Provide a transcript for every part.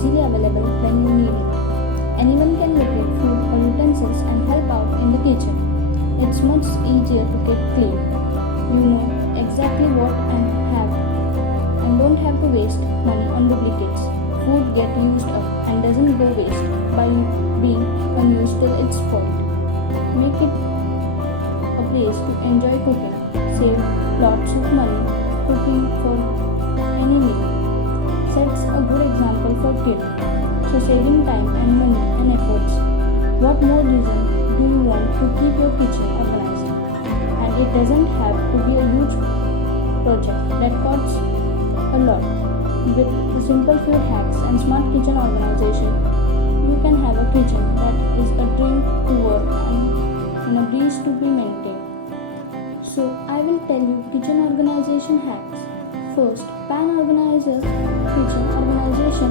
easily available when you need it. Anyone can locate food or utensils and help out in the kitchen. It's much easier to get clean. You know exactly what and have and don't have to waste money on duplicates. Food gets used up and doesn't go waste by being unused till it's spoiled. Make it a place to enjoy cooking. Save lots of money cooking for any meal. Sets a good example for kids. So saving time and money and efforts. What more reason do you want to keep your kitchen organized? And it doesn't have to be a huge project that costs a lot. With the simple food hacks and smart kitchen organization, you can have a kitchen that is a dream to work and a breeze to be maintained. So I will tell you kitchen organization hacks. First, pan organizer. Kitchen organization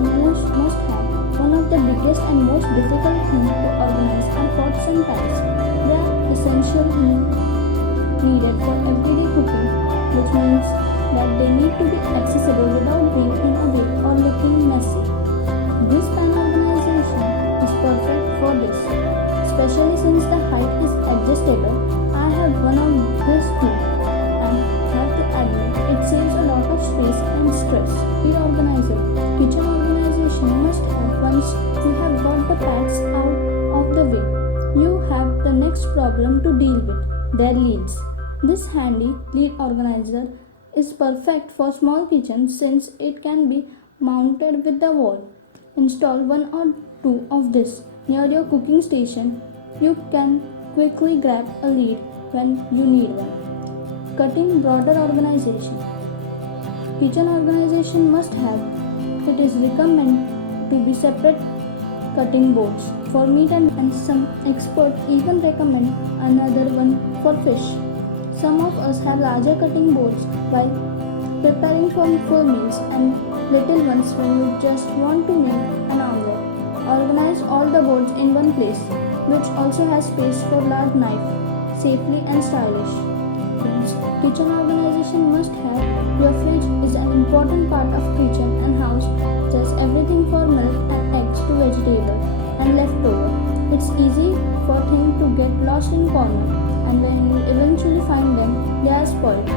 must have one of the biggest and most difficult things to organize are pots and pans. They are essential needed for everyday cooking, which means that they need to be accessible without being in a way or looking messy. This pan organization is perfect for this, especially since the height is adjustable. I have one of this too, and have to admit it saves a lot of space and stress. Key organizer. Kitchen organization must have once you have got the pads out of the way. You have the next problem to deal with, their leads. This handy lead organizer is perfect for small kitchens since it can be mounted with the wall. Install one or two of this near your cooking station. You can quickly grab a lead when you need one. Cutting border organization. Kitchen organization must have. It is recommended to be separate cutting boards for meat and some experts even recommend another one for fish. Some of us have larger cutting boards while preparing for meals and little ones when you just want to make an omelette. Organize all the boards in one place, which also has space for large knife, safely and stylish. Kitchen organization must have. Your fridge is an important part of kitchen and house, just everything for milk and eggs to vegetable and leftover. It's easy for things to get lost in corner, and when you eventually find them, they are spoiled.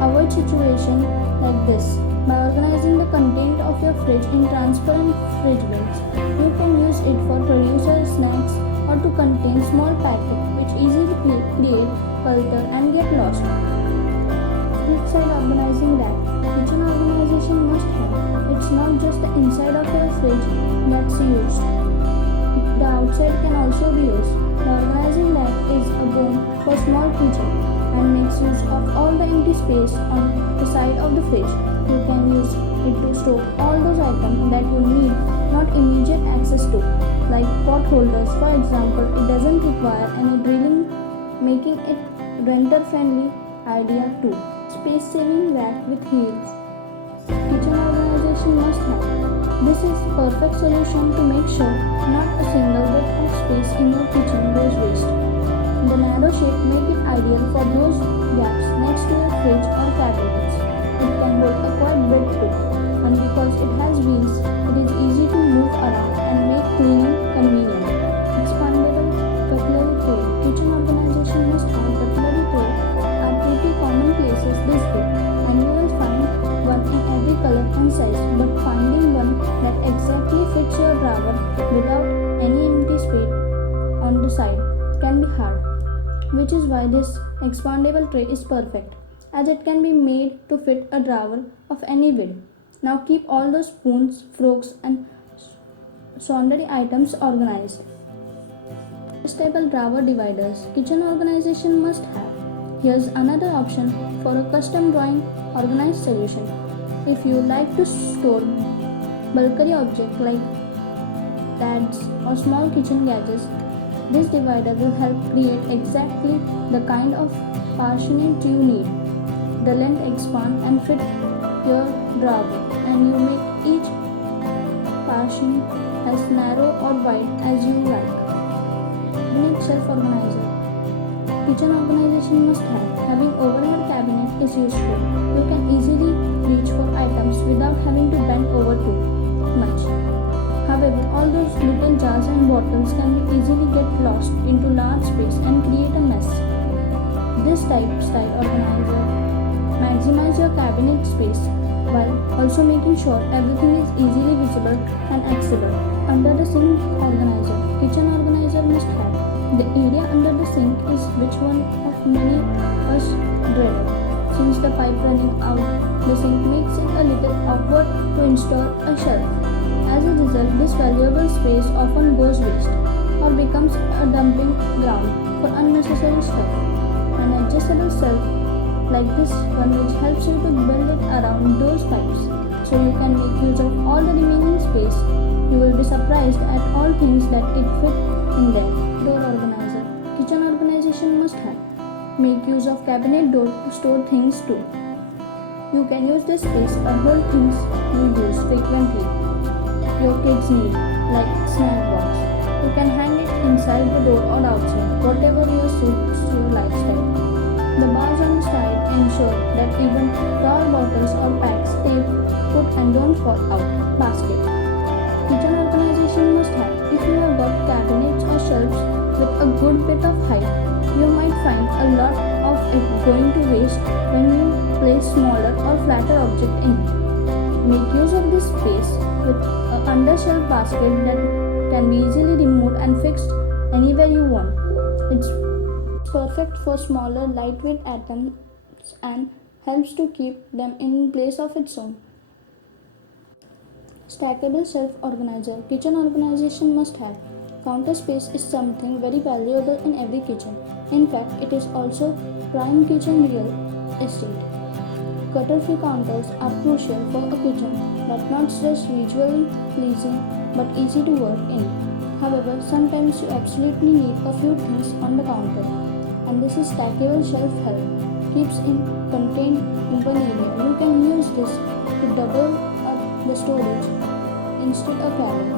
Avoid situation like this by organizing the content of your fridge in transparent fridge bins. You can use it for producer snacks or to contain small packets which easily create clutter and get lost. Flip side organizing rack. Kitchen organization must have. It's not just the inside of your fridge that's used. The outside can also be used. The organizing rack is a bone for small kitchen and makes use of all the empty space on the side of the fridge. You can use it to store all those items that you need not immediate access to, like pot holders for example. It doesn't require any drilling, making it renter friendly idea too. Space saving rack with heels. Kitchen organization must have. This is perfect solution to make sure not a single bit of space in your kitchen goes waste. The narrow shape make it ideal for those gaps next to your fridge or cabinets. It can hold a quite bit too, and because it has wheels, it is easy to move around and make cleaning convenient. Expandable cutlery tray. Kitchen organization must have cutlery tray are pretty common places this day, and you will find one in every color and size, but finding one that exactly fits your drawer without any empty space on the side can be hard, which is why this expandable tray is perfect, as it can be made to fit a drawer of any width. Now keep all the spoons, forks and sundry items organized. Adjustable drawer dividers. Kitchen organization must have. Here's another option for a custom drawing organized solution. If you like to store bulky objects like pads or small kitchen gadgets, this divider will help create exactly the kind of partitioning you need. The length expand and fit your drawer, and you make each partition as narrow or wide as you like. Cabinet shelf organizer. Kitchen organization must have. Having overhead cabinet is useful. You can easily reach for items without having to bend over too much. all those little jars and bottles can easily get lost into large space and create a mess. This type style organizer maximize your cabinet space while also making sure everything is easily visible and accessible. Under the sink organizer, kitchen organizer must have. The area under the sink is which one of many us dreaded. Since the pipe running out the sink makes it a little awkward to install a shelf. As a result, this valuable space often goes waste or becomes a dumping ground for unnecessary stuff. An adjustable shelf like this one which helps you to build it around those pipes so you can make use of all the remaining space. You will be surprised at all things that it fit in there. Door organizer. Kitchen organization must have. Make use of cabinet door to store things too. You can use this space or hold things you use frequently. Your kids need, like snack box. You can hang it inside the door or outside, whatever suits your lifestyle. The bars on the side ensure that even tall bottles or packs stay put and don't fall out. Basket. Kitchen organization must have. If you have got cabinets or shelves with a good bit of height, you might find a lot of it going to waste when you place smaller or flatter object in it. Make use of this space with an under-shelf basket that can be easily removed and fixed anywhere you want. It's perfect for smaller, lightweight items and helps to keep them in place of its own. Stackable shelf organizer. Kitchen organization must have. Counter space is something very valuable in every kitchen. In fact, it is also prime kitchen real estate. Clutter-free counters are crucial for a kitchen that's not just visually pleasing but easy to work in. However, sometimes you absolutely need a few things on the counter, and this is stackable shelf help. Keeps in contained in one area. You can use this to double up the storage instead of carrying.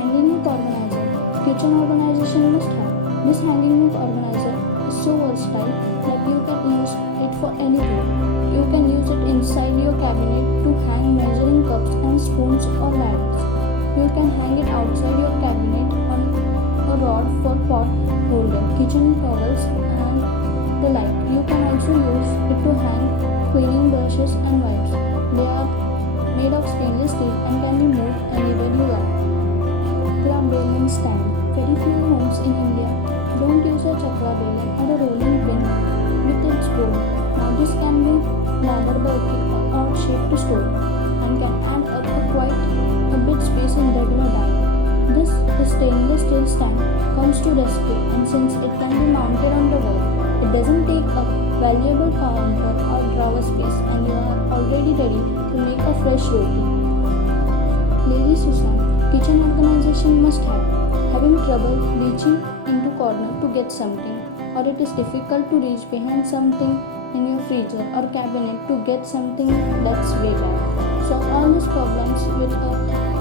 Hanging hook organizer. Kitchen organization must have. This hanging hook organizer is so versatile that you can use it for anything. You can use it inside your cabinet to hang measuring cups and spoons or ladders. You can hang it outside your cabinet on a rod for pot holder, kitchen towels and the like. You can also use it to hang cleaning brushes and wipes. They are made of stainless steel and can be moved anywhere you like. Chakra baling stand. Very few homes in India don't use a chakra baling or a rolling pin with its board. Now this can be ladder bulky or shaped to store and can add up quite a bit space in regular dining. This stainless steel stand comes to rescue, and since it can be mounted on the wall, it doesn't take up valuable counter or drawer space, and you are already ready to make a fresh roti. Lazy Susan. Kitchen organization must have. Having trouble reaching into corner to get something, or it is difficult to reach behind something in your freezer or cabinet to get something that's way back. Solve all these problems with a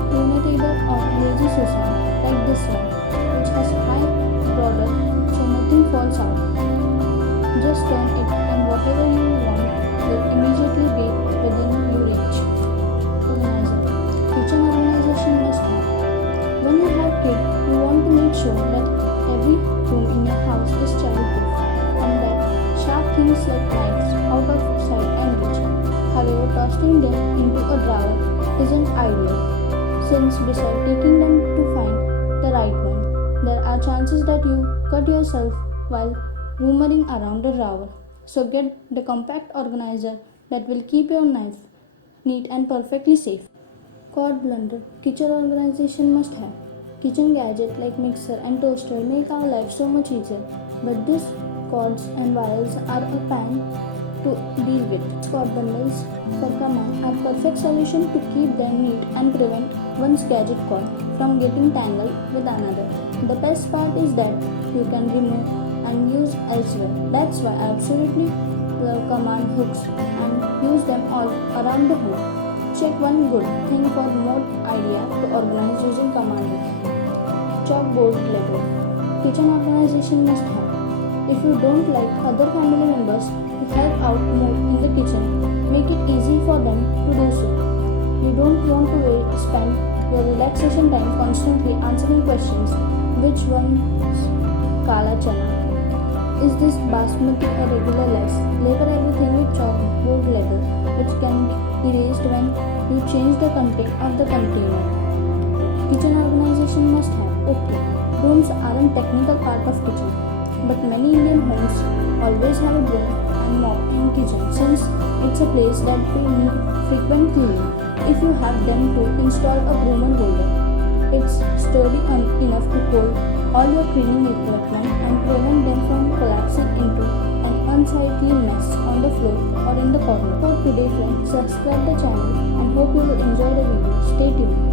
unitable or lazy Susan like this one, which has high border so nothing falls out. Just turn it and whatever you want will immediately be within your reach. Organizer. Kitchen organization must have. When you have kids, you want to make sure that every room in your house is child-proof and that sharp things like knives out of sight and reach. However, tossing them into a drawer isn't ideal, since besides taking them to find the right one, there are chances that you cut yourself while roaming around the drawer. So get the compact organizer that will keep your knife neat and perfectly safe. Cord blender. Kitchen organization must have. Kitchen gadgets like mixer and toaster make our life so much easier, but these cords and wires are a pain to deal with. Cord bundles for command are perfect solution to keep them neat and prevent one's gadget cord from getting tangled with another. The best part is that you can remove and use elsewhere. That's why I absolutely love command hooks and use them all around the home. Check one good thing for more idea to organize using command hooks. Chalkboard letter. Kitchen organization must have. If you don't like other family members to help out more in the kitchen, make it easy for them to do so. You don't want to spend your your relaxation time constantly answering questions. Which one's Kala Chana? Is this basmati a regular rice? Label everything with chalk board label, which can be erased when you change the content of the container. Kitchen organization must have. Okay, brooms aren't technical part of kitchen, but many Indian homes always have a broom and mop in kitchen since it's a place that will need frequent cleaning. If you have them to install a broom and holder, it's sturdy enough to hold all your cleaning equipment and prevent them from collapsing into an unsightly mess on the floor or in the corner. For today friends, subscribe the channel and hope you will enjoy the video. Stay tuned.